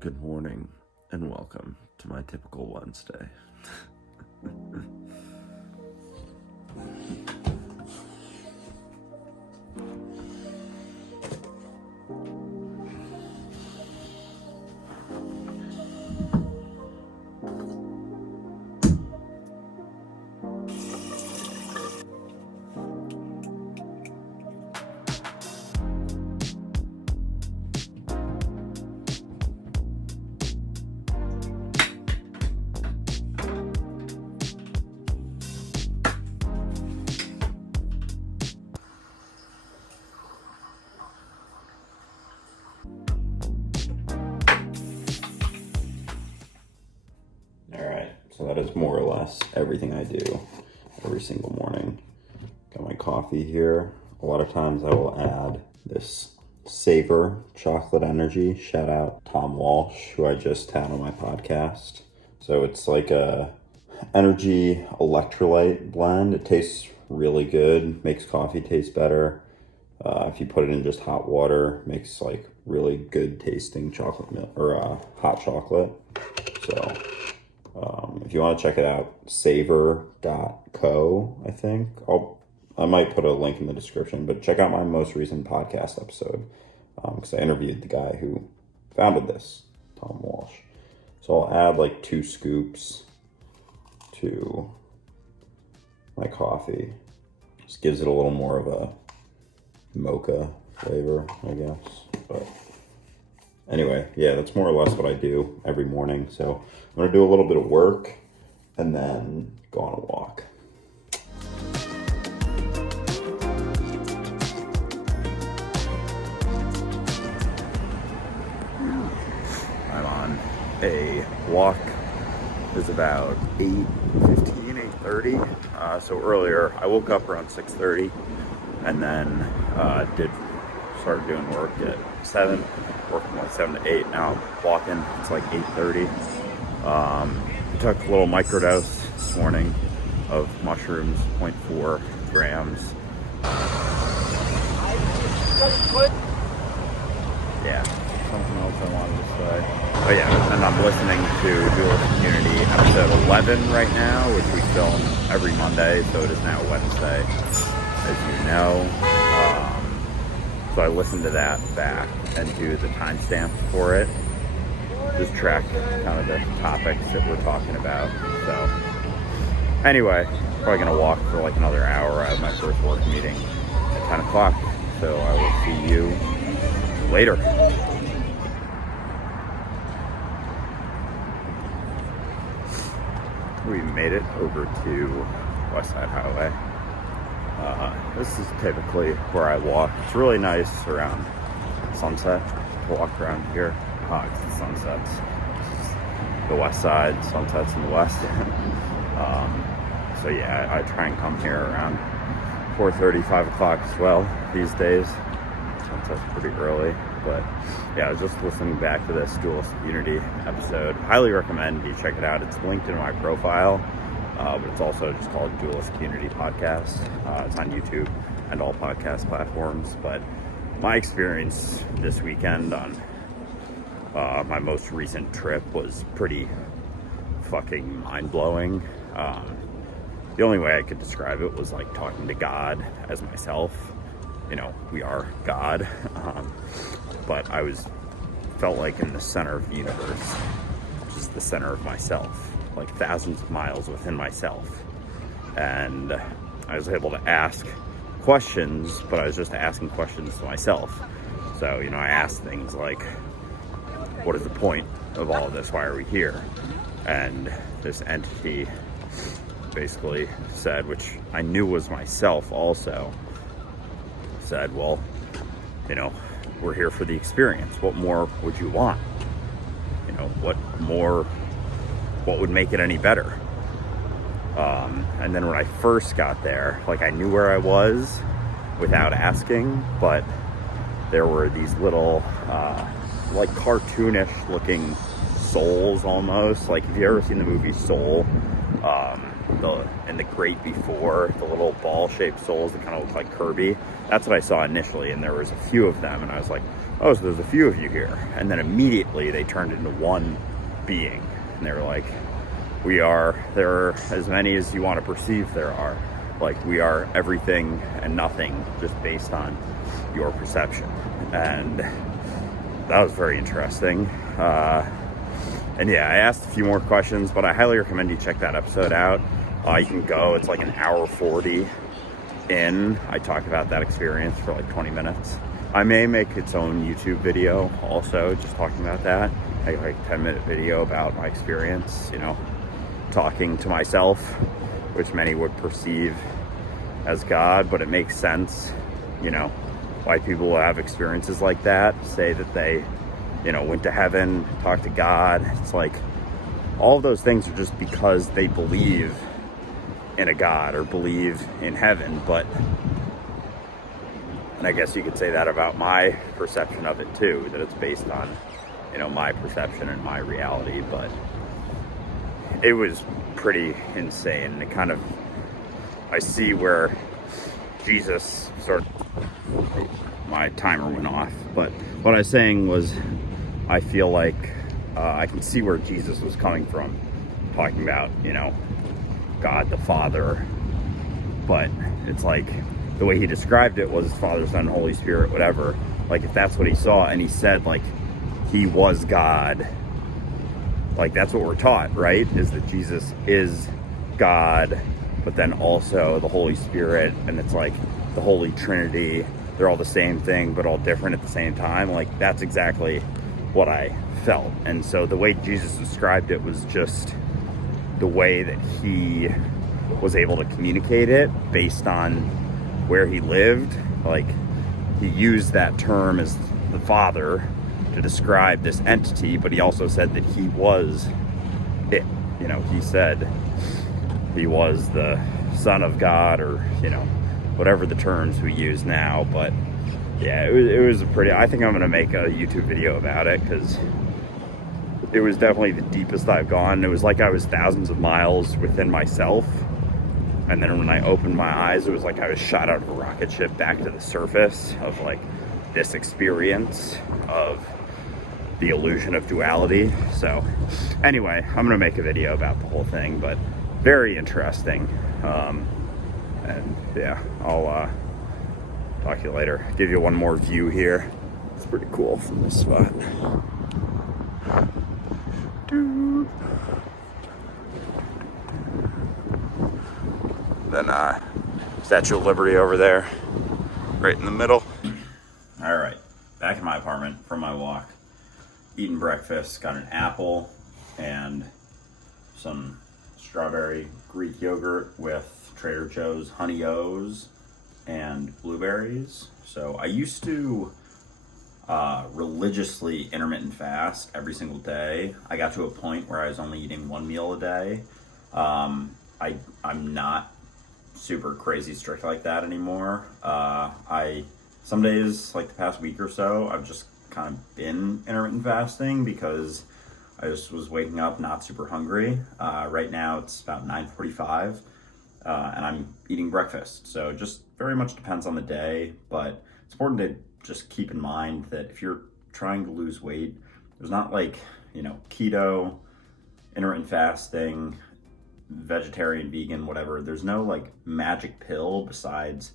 Good morning and welcome to my typical Wednesday. Alright, so that is more or less everything I do every single morning. Got my coffee here. A lot of times I will add this Savor Chocolate Energy. Shout out Tom Walsh, who I just had on my podcast. So it's like a energy electrolyte blend. It tastes really good, makes coffee taste better. If you put it in just hot water, makes like really good tasting chocolate milk or hot chocolate. So if you want to check it out, savor.co, I think. I might put a link in the description, but check out my most recent podcast episode because I interviewed the guy who founded this, Tom Walsh. So I'll add like 2 scoops to my coffee. Just gives it a little more of a mocha flavor, I guess. But anyway, yeah, that's more or less what I do every morning. So I'm gonna do a little bit of work and then go on a walk. I'm on a walk. It's about 8:15, 8:30. So earlier, I woke up around 6:30 and then started doing work at 7, working like 7 to 8. Now I'm walking, it's like 8:30. Took a little microdose this morning of mushrooms, 0.4 grams. Yeah, something else I wanted to say. Oh yeah, and I'm listening to Duelist Community episode 11 right now, which we film every Monday, so it is now Wednesday, as you know. So I listened to that back and do the timestamp for it. Just track kind of the topics that we're talking about. So anyway, probably gonna walk for like another hour. I have my first work meeting at 10 o'clock. So I will see you later. We made it over to West Side Highway. This is typically where I walk. It's really nice around sunset to walk around here. It's the sunsets. The west side, sunsets in the west. So yeah, I try and come here around 4:30, 5 o'clock as well these days. Sunset's pretty early. But yeah, I was just listening back to this Duelist Community episode. Highly recommend you check it out. It's linked in my profile, but it's also just called Duelist Community Podcast. It's on YouTube and all podcast platforms. But my experience this weekend on my most recent trip was pretty fucking mind-blowing. The only way I could describe it was like talking to God as myself. You know, we are God. But I felt like in the center of the universe, which is the center of myself, like thousands of miles within myself. And I was able to ask questions, but I was just asking questions to myself. So, you know, I asked things like, what is the point of all of this? Why are we here? And this entity basically said, which I knew was myself also, said, well, you know, we're here for the experience. What more would you want? You know, what would make it any better? And then when I first got there, like I knew where I was without asking, but there were these little, like cartoonish looking souls almost. Like if you ever seen the movie Soul, in the grate before, the little ball-shaped souls that kind of look like Kirby. That's what I saw initially, and there was a few of them, and I was like, oh, so there's a few of you here. And then immediately they turned into one being, and they were like, there are as many as you want to perceive there are. Like, we are everything and nothing just based on your perception. And that was very interesting. And yeah, I asked a few more questions, but I highly recommend you check that episode out. You can go, it's like an hour 40 in. I talk about that experience for like 20 minutes. I may make its own YouTube video also, just talking about that. Like a 10-minute video about my experience, talking to myself, which many would perceive as God, but it makes sense, why people will have experiences like that, say that they, went to heaven, talked to God. It's like, all of those things are just because they believe in a God or believe in heaven, and I guess you could say that about my perception of it too, that it's based on, my perception and my reality, but it was pretty insane. It kind of, I see where Jesus my timer went off, but what I was saying was, I feel like I can see where Jesus was coming from, talking about, God the Father, but it's like, the way he described it was Father, Son, Holy Spirit, whatever. Like, if that's what he saw, and he said, like, he was God, like, that's what we're taught, right? Is that Jesus is God, but then also the Holy Spirit, and it's like the Holy Trinity. They're all the same thing, but all different at the same time. Like, that's exactly what I felt. And so the way Jesus described it was just the way that he was able to communicate it based on where he lived. Like, he used that term as the Father to describe this entity, but he also said that he was it. He said he was the Son of God, or, whatever the terms we use now. But yeah, it was I think I'm going to make a YouTube video about it, because it was definitely the deepest I've gone. It was like I was thousands of miles within myself. And then when I opened my eyes, it was like I was shot out of a rocket ship back to the surface of, like, this experience of the illusion of duality. So anyway, I'm gonna make a video about the whole thing, but very interesting. And yeah, I'll talk to you later. Give you one more view here. It's pretty cool from this spot. Then Statue of Liberty over there, right in the middle. All right, back in my apartment from my walk, eating breakfast. Got an apple and some strawberry Greek yogurt with Trader Joe's Honey O's and blueberries. So I used to religiously intermittent fast every single day. I got to a point where I was only eating one meal a day. I'm not super crazy strict like that anymore. Some days, like the past week or so, I've just kind of been intermittent fasting because I just was waking up not super hungry. Right now it's about 9:45 and I'm eating breakfast. So it just very much depends on the day, but it's important to just keep in mind that if you're trying to lose weight, there's not like, keto, intermittent fasting, vegetarian, vegan, whatever. There's no like magic pill besides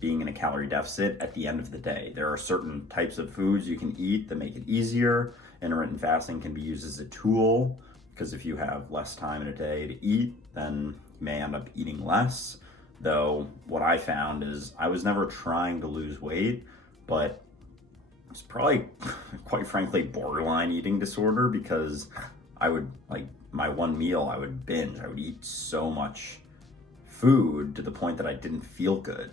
being in a calorie deficit at the end of the day. There are certain types of foods you can eat that make it easier. Intermittent fasting can be used as a tool, because if you have less time in a day to eat, then you may end up eating less. Though what I found is I was never trying to lose weight, but it's probably, quite frankly, borderline eating disorder, because I would, like, my one meal, I would binge. I would eat so much food to the point that I didn't feel good.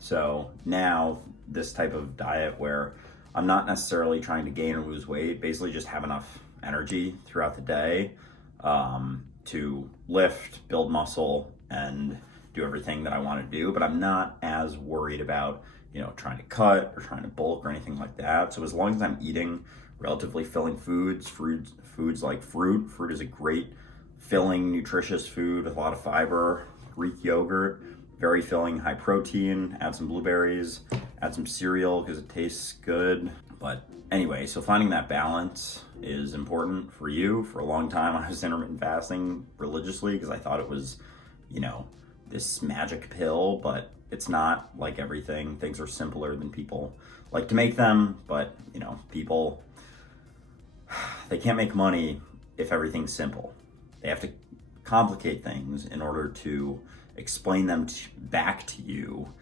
So now this type of diet where I'm not necessarily trying to gain or lose weight, basically just have enough energy throughout the day to lift, build muscle, and do everything that I want to do. But I'm not as worried about, trying to cut or trying to bulk or anything like that. So as long as I'm eating relatively filling foods like fruit is a great filling, nutritious food with a lot of fiber. Greek yogurt, very filling, high protein. Add some blueberries, add some cereal because it tastes good. But anyway, so finding that balance is important for you. For a long time, I was intermittent fasting religiously because I thought it was, you know, this magic pill, but it's not. Like everything, things are simpler than people like to make them. But, you know, people, they can't make money if everything's simple. They have to complicate things in order to explain them back to you,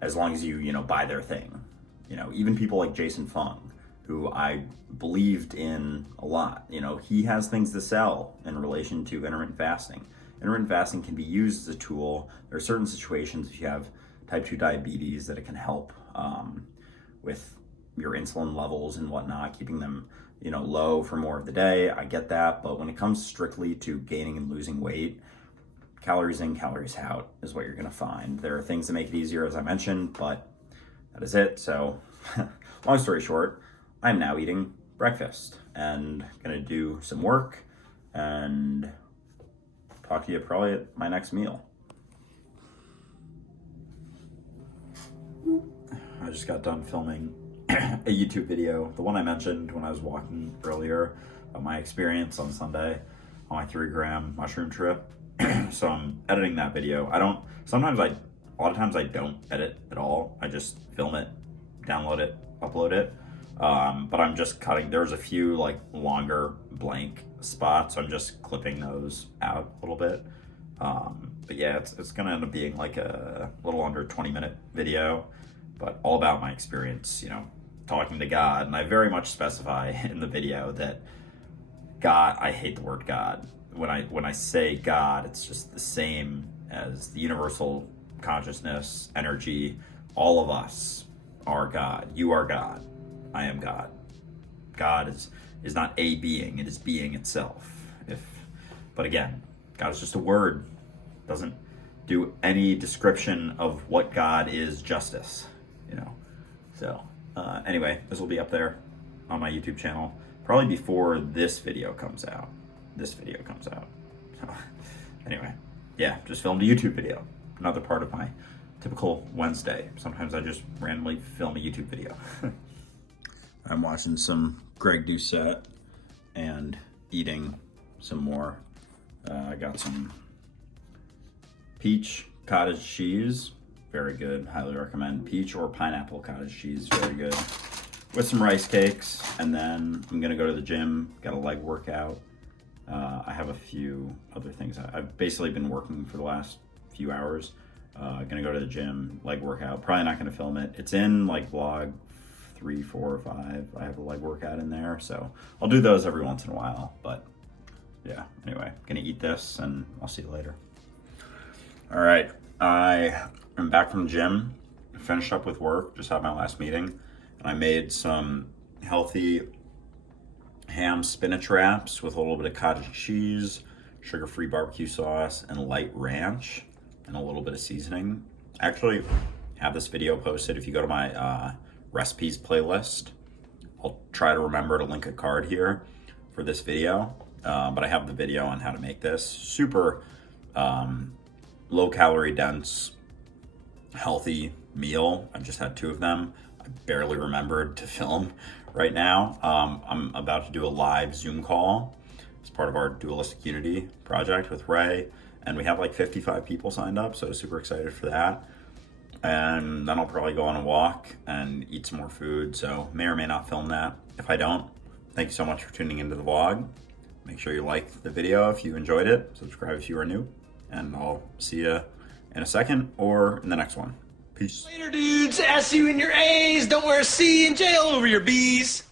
as long as you know, buy their thing. You know, even people like Jason Fung, who I believed in a lot, you know, he has things to sell in relation to intermittent fasting. Intermittent fasting can be used as a tool. There are certain situations, if you have type 2 diabetes, that it can help with your insulin levels and whatnot, keeping them, you know, low for more of the day. I get that. But when it comes strictly to gaining and losing weight, calories in, calories out is what you're going to find. There are things that make it easier, as I mentioned, but that is it. So long story short, I'm now eating breakfast and going to do some work and talk to you probably at my next meal. I just got done filming a YouTube video, the one I mentioned when I was walking earlier, about my experience on Sunday on my 3-gram mushroom trip. So I'm editing that video. A lot of times I don't edit at all. I just film it, download it, upload it. But I'm just cutting, there's a few like longer blank spots, so I'm just clipping those out a little bit. But yeah, it's gonna end up being like a little under 20-minute video, but all about my experience, you know, talking to God. And I very much specify in the video that God, I hate the word God. When I say God, it's just the same as the universal consciousness, energy. All of us are God. You are God. I am God. God is not a being, it is being itself. But again, God is just a word. Doesn't do any description of what God is justice, you know. So anyway, this will be up there on my YouTube channel probably before this video comes out. So anyway, yeah, just filmed a YouTube video. Another part of my typical Wednesday. Sometimes I just randomly film a YouTube video. I'm watching some Greg Doucette and eating some more. I got some peach cottage cheese, very good, highly recommend. Peach or pineapple cottage cheese, very good. With some rice cakes, and then I'm gonna go to the gym, got a leg workout. I have a few other things. I've basically been working for the last few hours. Gonna go to the gym, leg workout. Probably not gonna film it. It's in like vlog 3, 4, or 5. I have a leg workout in there, so I'll do those every once in a while. But yeah, anyway, gonna eat this and I'll see you later. All right, I am back from the gym, finished up with work, just had my last meeting, and I made some healthy ham spinach wraps with a little bit of cottage cheese, sugar-free barbecue sauce, and light ranch, and a little bit of seasoning. Actually, have this video posted. If you go to my recipes playlist, I'll try to remember to link a card here for this video. But I have the video on how to make this. Super low calorie dense, healthy meal. I just had 2 of them. I barely remembered to film right now. I'm about to do a live Zoom call as part of our Dualistic Unity project with Ray. And we have like 55 people signed up, so super excited for that. And then I'll probably go on a walk and eat some more food, so may or may not film that. If I don't, thank you so much for tuning into the vlog. Make sure you like the video if you enjoyed it, subscribe if you are new, and I'll see you in a second or in the next one. Peace. Later, dudes. S you in your A's. Don't wear a C in jail over your B's.